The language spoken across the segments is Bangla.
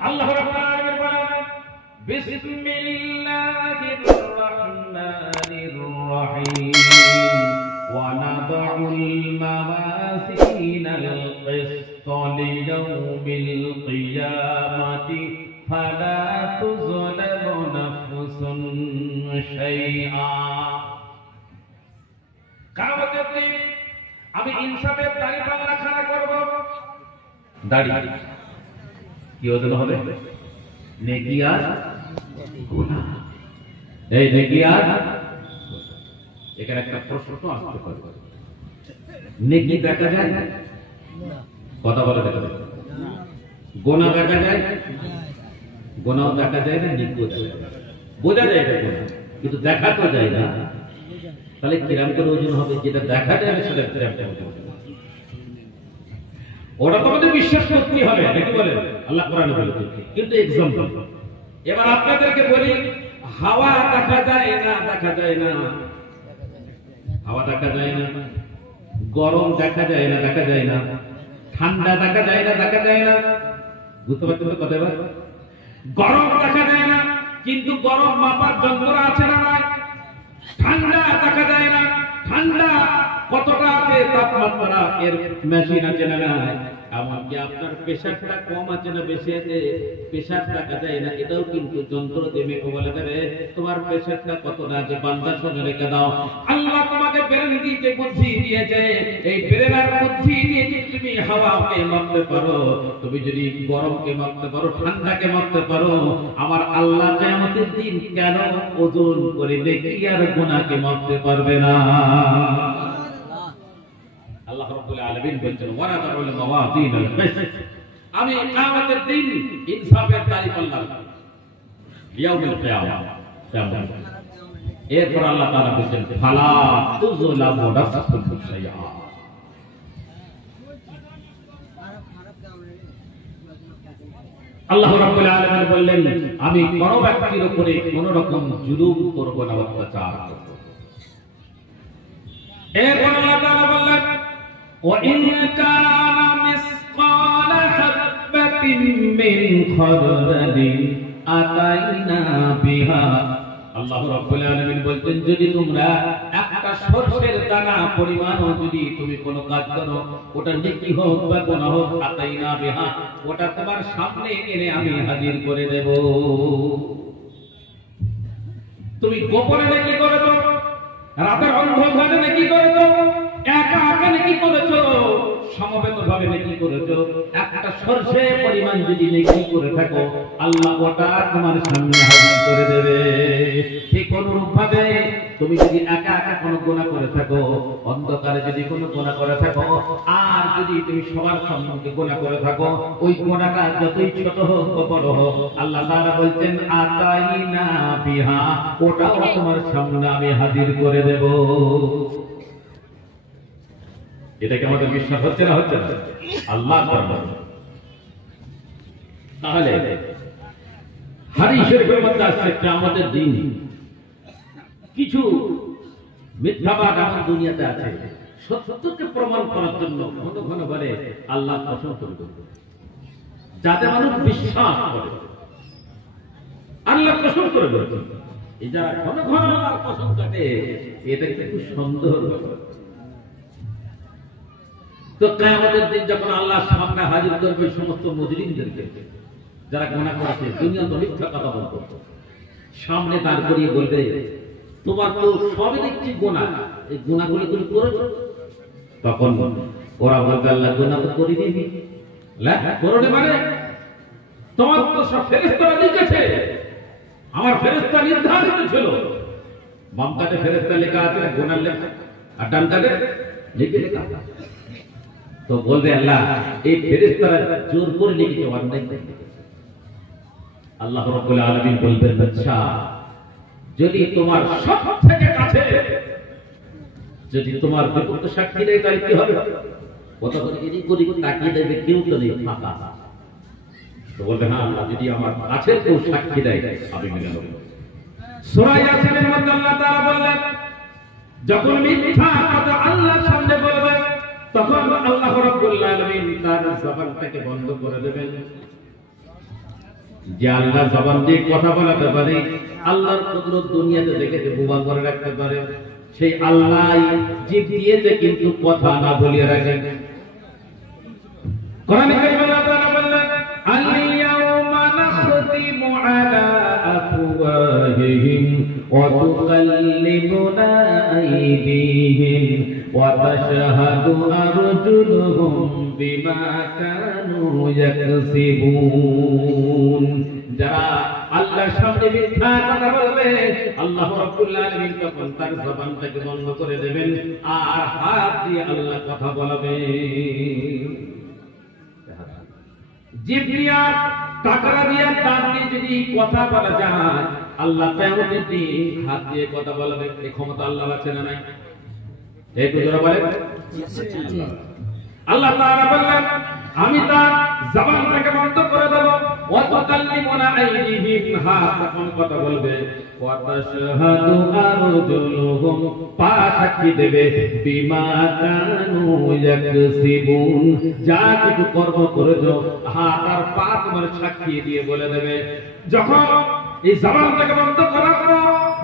আল্লাহ রাব্বুল আলামিন বলেন বিসমিল্লাহির রহমানির রহিম ওয়া নাদউল মাওয়াজিনাল কিসত লিয়াউমিল কিয়ামাতি ফালা তুযলামু নাফসুন শাইআ। কিয়ামতের দিন আমি ইনসাফের দাড়ি পাল্লা খাড়া করব। দাড়ি কি ওজন হবে? নেকি আর গুনাহ। এই নেকি আর এখানে একটা প্রশ্ন আসতে পারে, নেকি দেখা যায় না? কথা বলে দেখা যায়? গুনাহ দেখা যায়? গুনাহ দেখা যায় না, নেকিও দেখা যায়। বোঝা যায় এটা গুনাহ, কিন্তু দেখা তো যায় না। তাহলে কিরাম করে ওজন হবে? যেটা দেখা যায় না সেটা কিরাম করে ওজন হবে। ওটা তোমাদের বিশ্বাস করতেই হবে, নাকি বলেন? আল্লাহ কোরআনে বলেছে। কিন্তু एग्जांपल এবার আপনাদেরকে বলি, হাওয়া দেখা যায় না, দেখা যায় না, হাওয়া দেখা যায় না, গরম দেখা যায় না, দেখা যায় না, ঠান্ডা দেখা যায় না, দেখা যায় না। বুঝতে পারছেন তো কথা? এবার গরম দেখা যায় না, কিন্তু গরম মাপার যন্ত্র আছে না নাই? ঠান্ডা দেখা যায় না, ঠান্ডা কতটা আছে তাপমাত্রা এর মেশিন আছে না নাই? এমনকি আপনার প্রেসারটা কম আছে না বেশি আছে, প্রেসার দেখা যায় না, এটাও কিন্তু যন্ত্র দিয়ে মেপে বলে দেবে তোমার প্রেসারটা কতটা আছে। বান্দা শুনে রেখে দাও, আল্লাহ তোমাকে ব্রেন দিয়েছে, বুদ্ধি দিয়েছে। এই ব্রেনের বুদ্ধি দিয়ে যদি তুমি হাওয়াকে মাপতে পারো, তুমি যদি গরমকে মাপতে পারো, ঠান্ডাকে মাপতে পারো, আমার আল্লাহ কিয়ামতের দিন কেন ওজন করে নেকি আর গুনাহকে মাপতে পারবে না? আল্লাহ রাব্বুল আলামিন বলেন ওয়া নাদউল মাওয়াজিনাল কিসত, আমি কিয়ামতের দিন ইনসাফের দাড়ি পাল্লা ইয়াউমুল কিয়ামা। এরপর আল্লাহ তাআলা বলেন ফালা তুযলামু নাফসুন শাইআ। আল্লাহ রাব্বুল আলামিন বললেন আমি কোন ব্যক্তির উপরে কোন রকম জুলুম করব না, অত্যাচার করব না। এরপর আল্লাহ তাআলা বললেন وَإِنْ كَانَ مِثْقَالَ حَبَّةٍ مِّنْ خَرْدَلٍ أَتَيْنَا بِهَا। আল্লাহ রাব্বুল আলামিন বলতেন যদি তোমরা একটা সরষের দানা পরিমাণও যদি তুমি কোনো কাজ করো, ওটা নেকি হোক বা গুনাহ হোক, আতাইনা বিহা, ওটা তোমার সামনে এনে আমি হাজির করে দেব। তুমি গোপনে নেকি করেছো, রাতের অন্ধকারে নেকি করেছো, একা একা নেকি করেছো, সমবেতভাবে নেকি করেছো, একটা সরষে পরিমাণ যদি নেকি করে থাকো, আল্লাহ ওটা তোমার সামনে হাজির করে দেবে। ঠিক অনুরূপভাবে তুমি যদি একা একা কোনো গুনাহ করে থাকো, অন্ধকারে যদি কোনো গুনাহ করে থাকো, আর যদি তুমি সবার সম্মুখে গুনাহ করে থাকো, ওই গুনাহটা যতই ছোট হোক বা বড় হোক, আল্লাহ তাআলা বলছেন আতাইনা বিহা, ওটাও তোমার সামনে আমি হাজির করে দেব। এটা কি আমাদের বিশ্বাস হচ্ছে না? হচ্ছে না? আল্লাহ তাহলে হাদিস শরীফের মধ্যে আসছে কিয়ামতের দিন কিছু মিথ্যাবাদ আমার দুনিয়াতে আছে, সত্যকে প্রমাণ করার জন্য ঘন ঘন বলে আল্লাহ কসম করবে, যাতে মানুষ বিশ্বাস করে আল্লাহ কসম করে বলছে। এই যারা ঘন ঘন আল্লাহর কসম কাটে, এটা কিন্তু সন্দেহ ব্যাপার। তো কিয়ামতের দিন যখন আল্লাহ সামনে হাজির করবে সমস্ত মুজরিমদেরকে, যারা গুনাহ করেছে, দুনিয়াতে মিথ্যা কথা বলতো, সামনে দাঁড় করিয়ে বলবে তোমার তো সবই দেখছি গুনাহ, এই গুনাহগুলো তুমি করেছো। তখন ওরা বলবে আল্লাহ গুনাহ তো করিনি। লা করোনি মানে তোমার তো সব ফেরেশতারা লিখেছে, আমার ফেরেশতা নির্ধারিত ছিল। বাম কাতে ফেরেশতা লেখা আছে গুনাহ লেখা, আর ডান কাতে লিখে লেখা। তো বলবে আল্লাহ এই ফেরেশতারা জোর করে লিখেছে, অন্যায় করে। আল্লাহ রাব্বুল আলামিন বলবেন আচ্ছা যদি তোমার সবথেকে কাছে যদি তোমার বিপক্ষে সাক্ষী দেয় তাহলে কি হবে? কত করে যদি করি তাকিয়ে দেবে, কেউ তো নেই, ফাঁকা। তো বলবে হ্যাঁ আল্লাহ যদি আমার কাছে কেউ সাক্ষী দেয় আমি মেনে নেব। সূরা ইয়াসিনের মধ্যে আল্লাহ তাআলা বললেন যখন মিথ্যা কথা আল্লাহর সামনে বলবে, তখন আল্লাহ রাব্বুল আলামিন তার জবানটাকে বন্ধ করে দেবেন। যে আল্লাহ জবান দিয়ে কথা বলাতে পারে, আল্লাহর কুদরত দুনিয়াতে দেখেছে প্রমাণ করে রাখতে পারে, সেই আল্লাহ জিভ দিয়েছে কিন্তু কথা না বলিয়ে রাখেন। কোরআনে কারিমে আল্লাহ তাআলা বললেন, আল-ইয়াওমা নাখতিমু আলা আফওয়াহিহিম ওয়া তুকাল্লিমুনা আইদিহিম ওয়া তাশহাদু আরজুলুহুম বিমা কানু ইয়াকসিবুন। যারা আল্লাহর সামনে মিথ্যা কথা বলবে, আল্লাহ রাব্বুল আলামিন তখন তার জবানটাকে বন্ধ করে দেবেন আর হাত দিয়ে আল্লাহ কথা বলবেন। জিভ দিয়া, টাকরা দিয়া, দাঁত দিয়ে যদি কথা বলা যায়, আল্লাহ কিয়ামতের দিন হাত দিয়ে কথা বলবে। এই ক্ষমতা আল্লাহর আছে না নাই? একটু জোরে বলেন। আল্লাহ তাআলা বললেন, আমি তার জবানটাকে বন্ধ করে দেব। ওয়া তুকাল্লিমুনা আইদিহিম, হাত তখন কথা বলবে। ওয়া তাশহাদু আরজুলুহুম, পা সাক্ষী দেবে। বিমা কানু ইয়াকসিবুন, যা কিছু কর্ম করেছো হাত আর পা তোমার সাক্ষী দিয়ে বলে দেবে। যখন এই জবানটাকে বন্ধ করার পর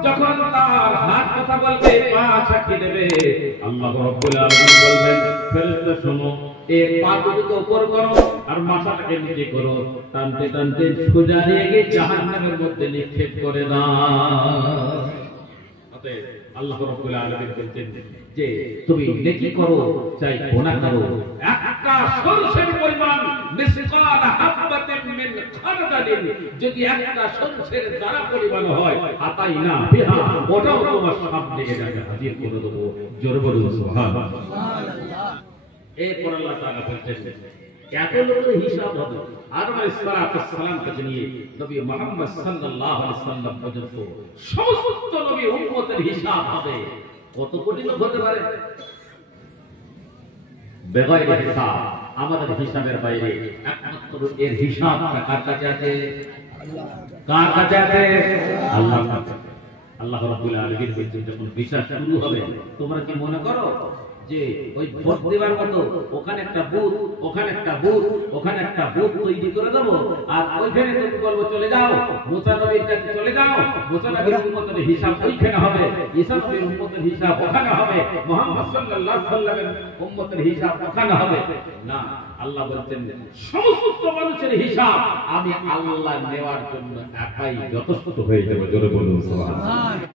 যখন তার হাত কথা বলবে, পা সাক্ষী দেবে, আল্লাহ রাব্বুল আলামিন বলবেন, ফেরেশতা শোনো, এই পা দুটোকে উপর করো আর মাথাটাকে নিচে করো, টানতে টানতে সোজা নিয়ে গিয়ে জাহান্নামের মধ্যে নিক্ষেপ করে দাও। অতএব আল্লাহ রাব্বুল আলামিন বলতেন যে তুমি নেকি করো চাই গুনাহ করো, একটা সরষের পরিমাণ মিসকাল হাববাতিন মিন খারদালিন, যদি একটা সরষের দানা পরিমাণ হয়, আতাইনা বিহা, ওটাও তোমার সামনে এনে হাজির করে দেব। জোরে বলুন সুবহানাল্লাহ। এরপর আল্লাহ তাআলা বলতেন, এত লোকের হিসাব হবে। আদম আলাইহিস সালাম থেকে নিয়ে নবী মুহাম্মদ সাল্লাল্লাহু আলাইহি সাল্লাম পর্যন্ত সমস্ত নবী উম্মতের হিসাব হবে। কত কোটি লোক হতে পারে? বেগাইরে হিসাব, আমাদের হিসাবের বাইরে। একমাত্র এর হিসাবটা কার কাছে আছে? কার কাছে আছে? আল্লাহর কাছে। আল্লাহ রাব্বুল আলামিন বলেছেন, যখন বিচার শুরু হবে, তোমরা কি মনে করো যে ওই ভোট দেবার মতো ওখানে একটা বুথ, ওখানে একটা বুথ, ওখানে একটা বুথ তৈরি করে দেবো, আর ওইখানে তুমি বলবো চলে যাও, মুসা নবীর কাছে চলে যাও, মুসা নবীর উম্মতের হিসাব ওইখানে হবে, ঈসা নবীর উম্মতের হিসাব ওখানে হবে, মুহাম্মদ সাল্লাল্লাহু আলাইহি ওয়াসাল্লামের উম্মতের হিসাব ওখানে হবে না। আল্লাহ বলছেন, সমস্ত মানুষের হিসাব আমি আল্লাহ নেওয়ার জন্য একাই যথেষ্ট হয়ে যাব। জোরে বলুন সুবহানাল্লাহ।